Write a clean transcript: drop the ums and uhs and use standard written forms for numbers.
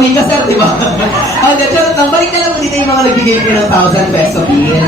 Uwi ka, sir, di ba? Ang charot lang. Balik ka lang dito yung mga nagbigay ko ng 1,000 peso bill.